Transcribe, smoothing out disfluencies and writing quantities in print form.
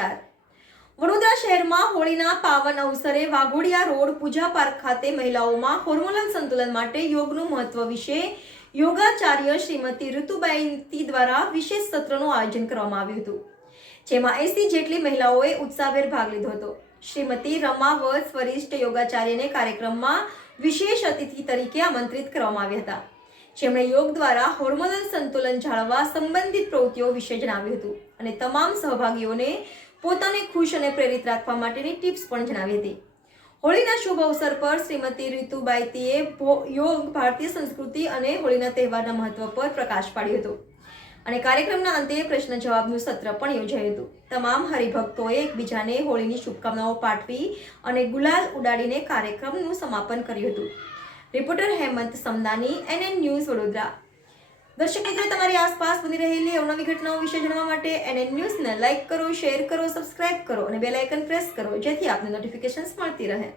સમાચાર વડોદરા શહેરમાં હોળીના પાવન અવસરે વાઘોડિયા રોડ પૂજા પાર્ક ખાતે મહિલાઓમાં હોર્મોનલ સંતુલન માટે યોગનું મહત્વ વિશે યોગાચાર્ય શ્રીમતી ઋતુબાઈ દ્વારા વિશેષ સત્રનું આયોજન કરવામાં આવ્યું હતું, જેમાં 80 જેટલી મહિલાઓએ ઉત્સાહભેર ભાગ લીધો હતો। શ્રીમતી રમા વત્સ વરિષ્ઠ યોગાચાર્યને કાર્યક્રમમાં વિશેષ અતિથિ તરીકે આમંત્રિત કરવામાં આવ્યા હતા, જેમણે યોગ દ્વારા હોર્મોનલ સંતુલન જાળવવા સંબંધિત પ્રવૃત્તિઓ વિશે જણાવ્યું હતું અને તમામ સહભાગીઓને પોતાને ખુશ અને પ્રેરિત રાખવા માટેની ટિપ્સ પણ જણાવી હતી। હોળીના શુભ અવસર પર શ્રીમતી ઋતુબાઈતીએ યોગ, ભારતીય સંસ્કૃતિ અને હોળીના તહેવારના મહત્વ પર પ્રકાશ પાડ્યો હતો અને કાર્યક્રમના અંતે પ્રશ્ન જવાબનું સત્ર પણ યોજાયું હતું। તમામ હરિભક્તોએ એકબીજાને હોળીની શુભકામનાઓ પાઠવી અને ગુલાલ ઉડાડીને કાર્યક્રમનું સમાપન કર્યું હતું। Reporter Hemant Samdani, NN news, Vadodara. દર્શક મિત્રો, તમારી આસપાસ બની રહેલી અવનવી ઘટનાઓ વિશે જાણવા માટે NN ન્યૂઝને લાઇક કરો, શેર કરો, સબસ્ક્રાઇબ કરો અને બેલ આઇકન પ્રેસ કરો, જેથી આપને નોટિફિકેશન્સ મળતી રહે।